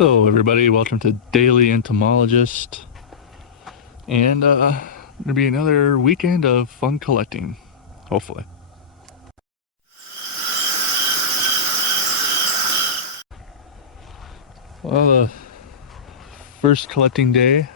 Hello everybody, welcome to Daily Entomologist, and gonna be another weekend of fun collecting, hopefully. Well, the first collecting day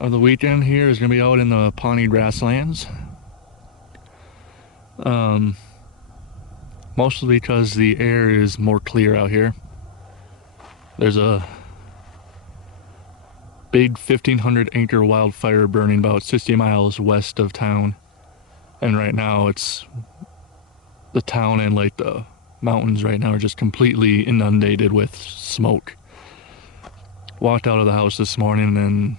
of the weekend here is gonna be out in the Pawnee grasslands. Mostly because the air is more clear out here. There's a big 1,500 acre wildfire burning about 60 miles west of town, and right now it's the town and like the mountains right now are just completely inundated with smoke. Walked out of the house this morning and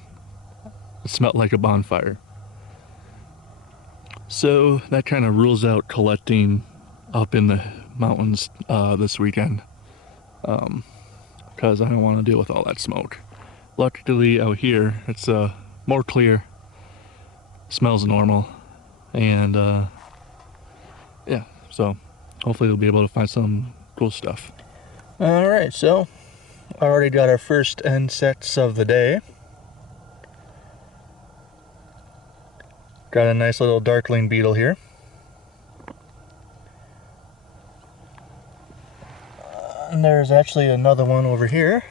it smelled like a bonfire. So that kind of rules out collecting up in the mountains this weekend, because I don't want to deal with all that smoke. Luckily out here it's more clear, smells normal, and yeah, so hopefully we'll be able to find some cool stuff. Alright, so I already got our first insects of the day. Got a nice little darkling beetle here. And there's actually another one over here.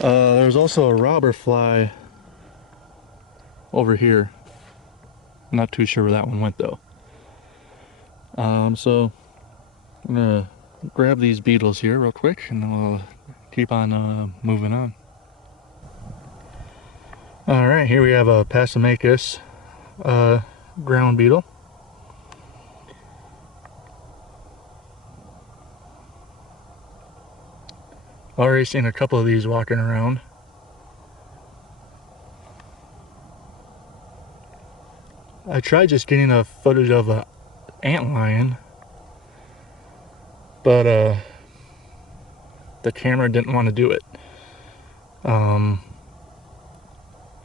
There's also a robber fly over here. I'm not too sure where that one went though. So I'm gonna grab these beetles here real quick and then we'll keep on moving on. Alright, here we have a Passamacus ground beetle. Already seen a couple of these walking around. I tried just getting a footage of an antlion, but the camera didn't want to do it. I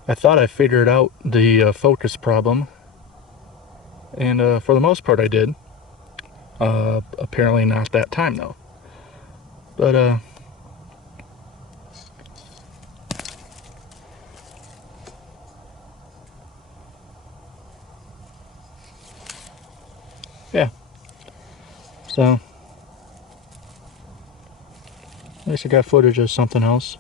thought I figured out the focus problem, and for the most part I did. Apparently not that time though. But yeah, so at least I got footage of something else.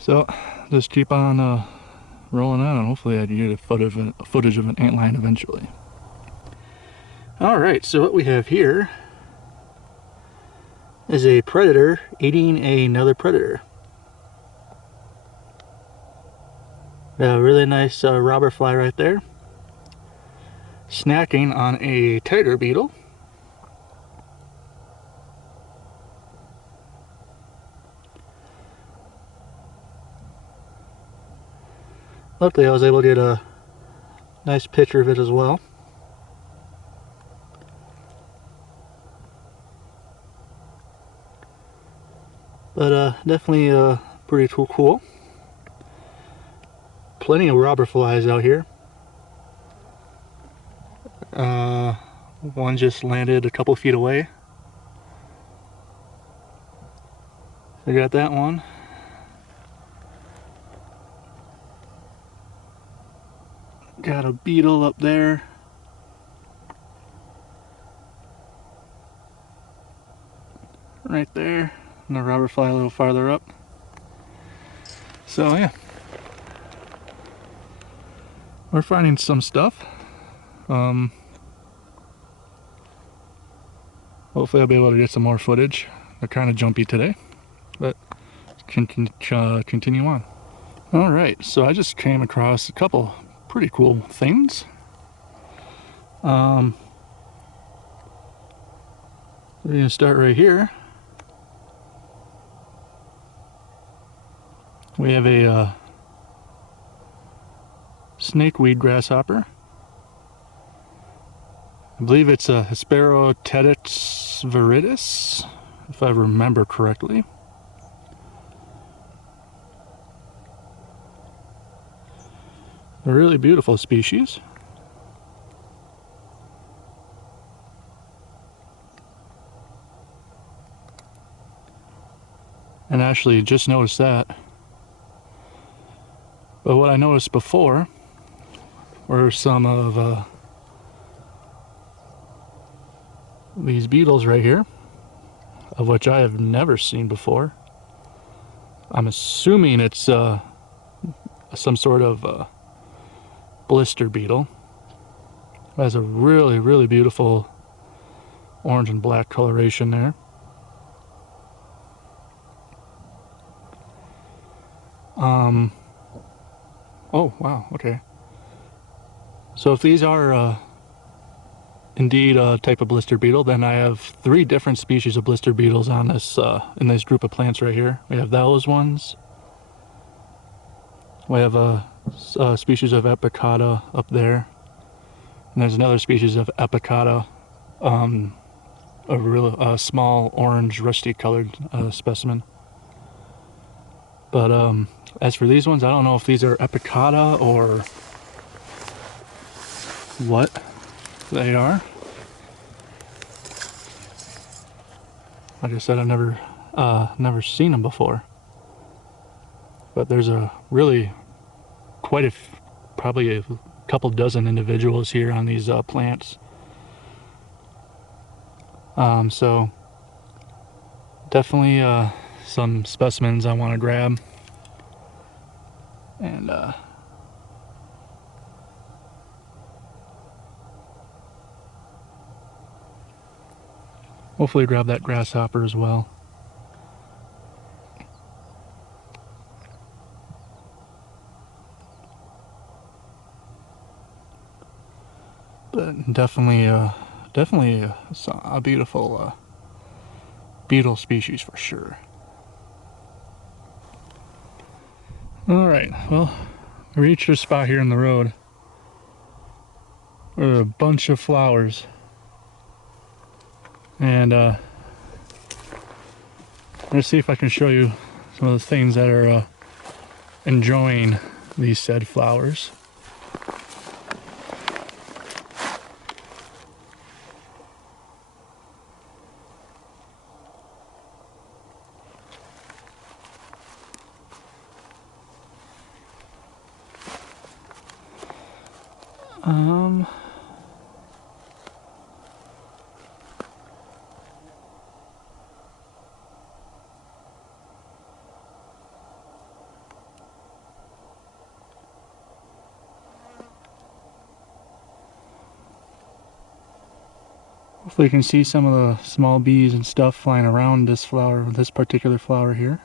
So just keep on rolling on, and hopefully I can get a footage of an antlion eventually. Alright, so what we have here is a predator eating another predator. A really nice robber fly right there, snacking on a tiger beetle. Luckily I was able to get a nice picture of it as well. But definitely pretty cool. Plenty of robber flies out here. One just landed a couple feet away. I got that one. Got a beetle up there. Right there. And a robber fly a little farther up. So yeah, we're finding some stuff. Hopefully I'll be able to get some more footage. They're kind of jumpy today, but continue on. Alright, so I just came across a couple pretty cool things. We're gonna start right here. We have a snakeweed grasshopper. I believe it's a Hesperotetus viridis, if I remember correctly. A really beautiful species. And actually just noticed that. But what I noticed before were some of these beetles right here, of which I have never seen before. I'm assuming it's some sort of blister beetle. It has a really, really beautiful orange and black coloration there. Oh, wow, okay. So if these are indeed a type of blister beetle, then I have 3 different species of blister beetles on this in this group of plants right here. We have those ones. We have a species of Epicata up there. And there's another species of Epicata, a real small orange rusty colored specimen. But as for these ones, I don't know if these are Epicata or what they are. Like I said, I've never seen them before. But there's a really probably a couple dozen individuals here on these plants. So definitely some specimens I want to grab. And hopefully grab that grasshopper as well. But definitely a beautiful beetle species for sure. Alright, well, I reached a spot here in the road with a bunch of flowers. And let's see if I can show you some of the things that are enjoying these said flowers. Hopefully you can see some of the small bees and stuff flying around this flower, this particular flower here.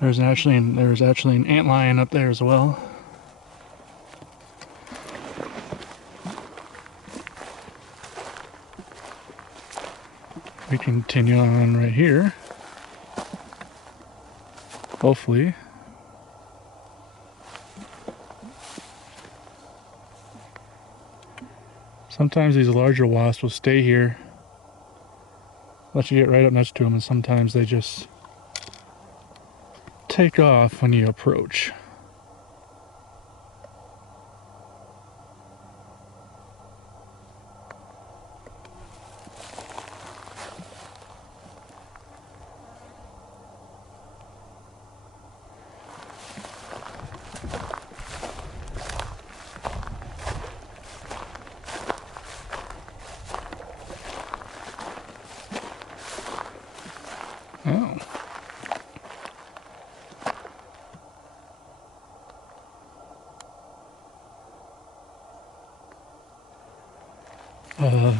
There's actually an antlion up there as well. We continue on right here. Hopefully. Sometimes these larger wasps will stay here, let you get right up next to them, and sometimes they just take off when you approach. Oh.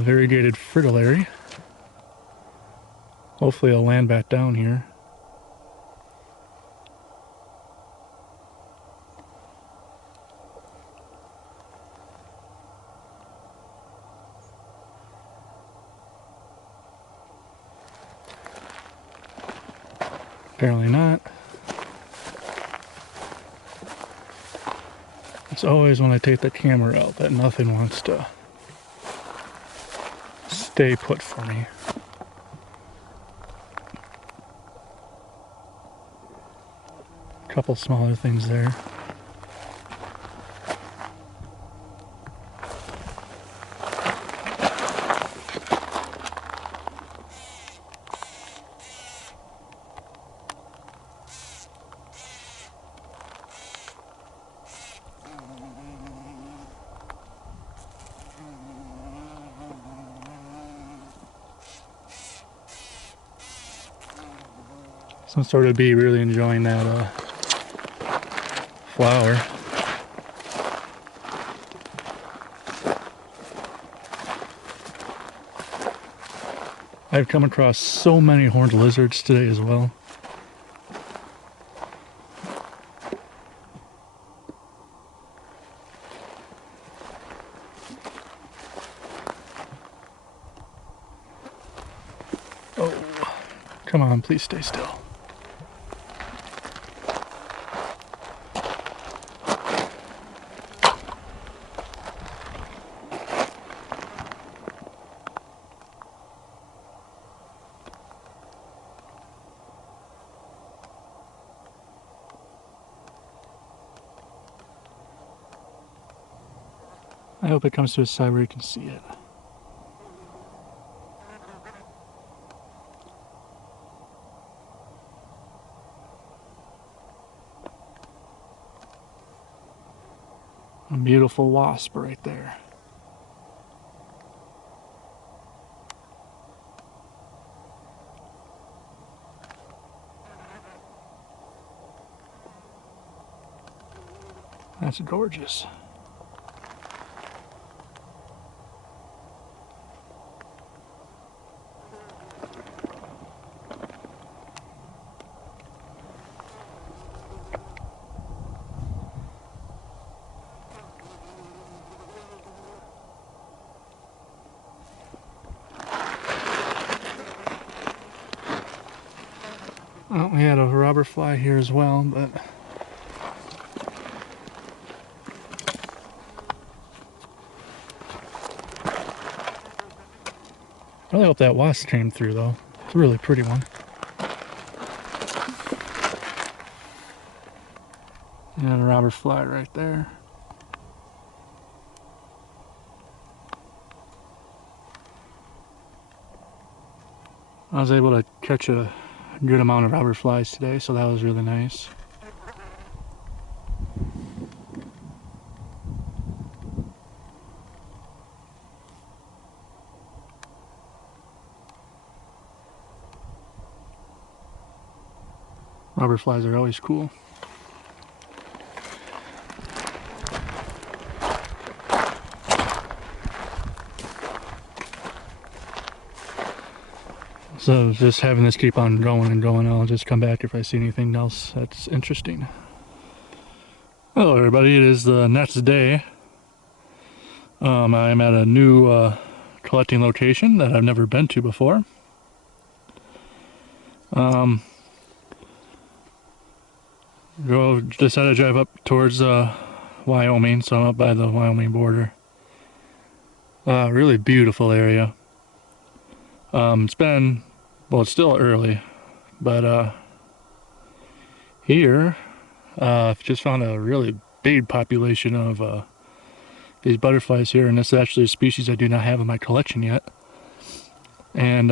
Variegated fritillary. Hopefully I'll land back down here. Apparently not. It's always when I take the camera out that nothing wants to stay put for me. Couple smaller things there. Some sort of bee really enjoying that flower. I've come across so many horned lizards today as well. Oh, come on, please stay still. I hope it comes to a side where you can see it. A beautiful wasp right there. That's gorgeous. Well, we had a robber fly here as well, but I really hope that wasp came through though. It's a really pretty one. And a robber fly right there. I was able to catch a good amount of robber flies today, so that was really nice. Robber flies are always cool. So just having this keep on going and going, I'll just come back if I see anything else that's interesting. Hello everybody, it is the next day. I'm at a new collecting location that I've never been to before. Decided to drive up towards Wyoming, so I'm up by the Wyoming border. Really beautiful area. It's been, well, it's still early, but here I've just found a really big population of these butterflies here, and this is actually a species I do not have in my collection yet. And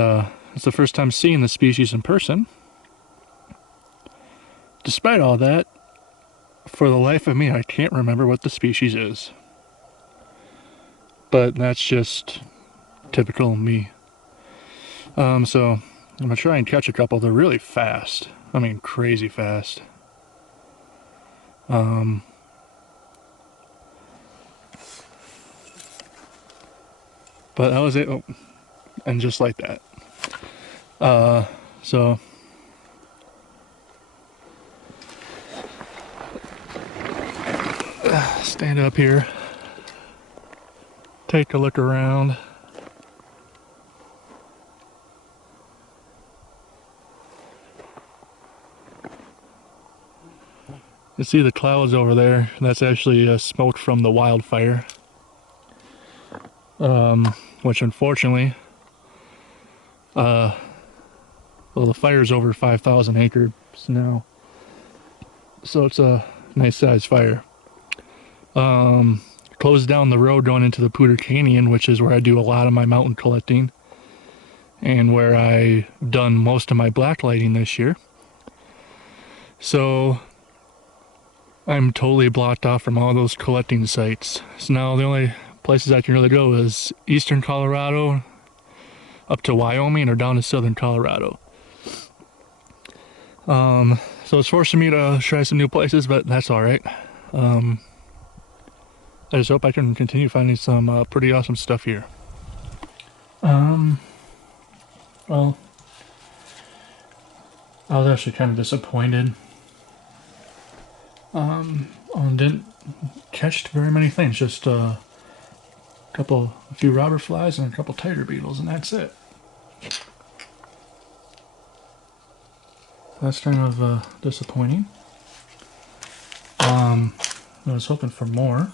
it's the first time seeing the species in person. Despite all that, for the life of me, I can't remember what the species is. But that's just typical me. So I'm gonna try and catch a couple. They're really fast. I mean, crazy fast. But I was able, and just like that. So stand up here, take a look around. You see the clouds over there? That's actually smoke from the wildfire. Which unfortunately, well, the fire's over 5,000 acres now, so it's a nice sized fire. Closed down the road going into the Poudre Canyon, which is where I do a lot of my mountain collecting and where I've done most of my blacklighting this year. So I'm totally blocked off from all those collecting sites. So now the only places I can really go is eastern Colorado, up to Wyoming, or down to southern Colorado. So it's forcing me to try some new places, but that's alright. I just hope I can continue finding some pretty awesome stuff here. Well, I was actually kind of disappointed. Didn't catch very many things, just a few robber flies and a couple tiger beetles, and that's it. That's kind of disappointing. I was hoping for more.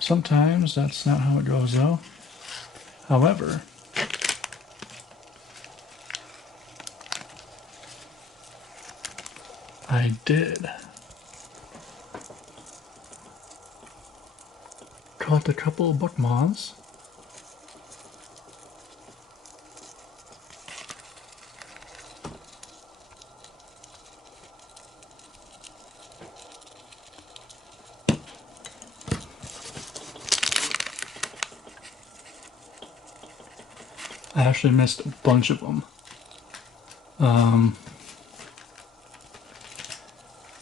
Sometimes that's not how it goes, though. However, I did collect a couple of buck moths. I actually missed a bunch of them.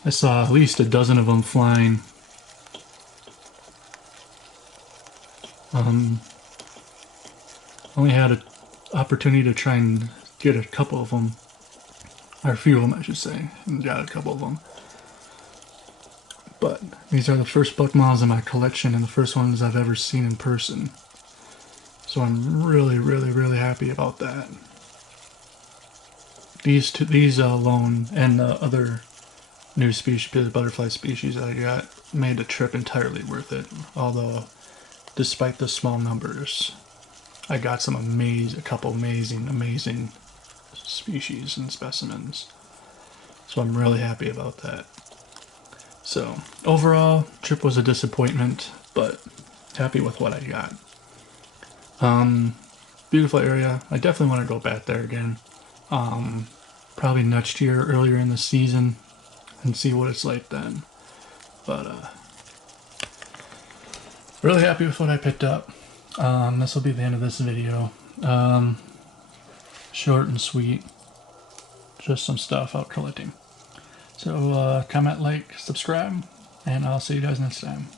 I saw at least a dozen of them flying. Only had an opportunity to try and get a couple of them, or a few of them I should say, and got a couple of them. But these are the first buck moths in my collection and the first ones I've ever seen in person. So I'm really happy about that. These alone and the other new species, butterfly species I got, made the trip entirely worth it. Although, despite the small numbers, I got a couple amazing species and specimens. So I'm really happy about that. So overall, trip was a disappointment, but happy with what I got. Beautiful area. I definitely want to go back there again. Probably next year, earlier in the season, and see what it's like then. But really happy with what I picked up. This will be the end of this video. Short and sweet. Just some stuff out collecting. So comment, like, subscribe, and I'll see you guys next time.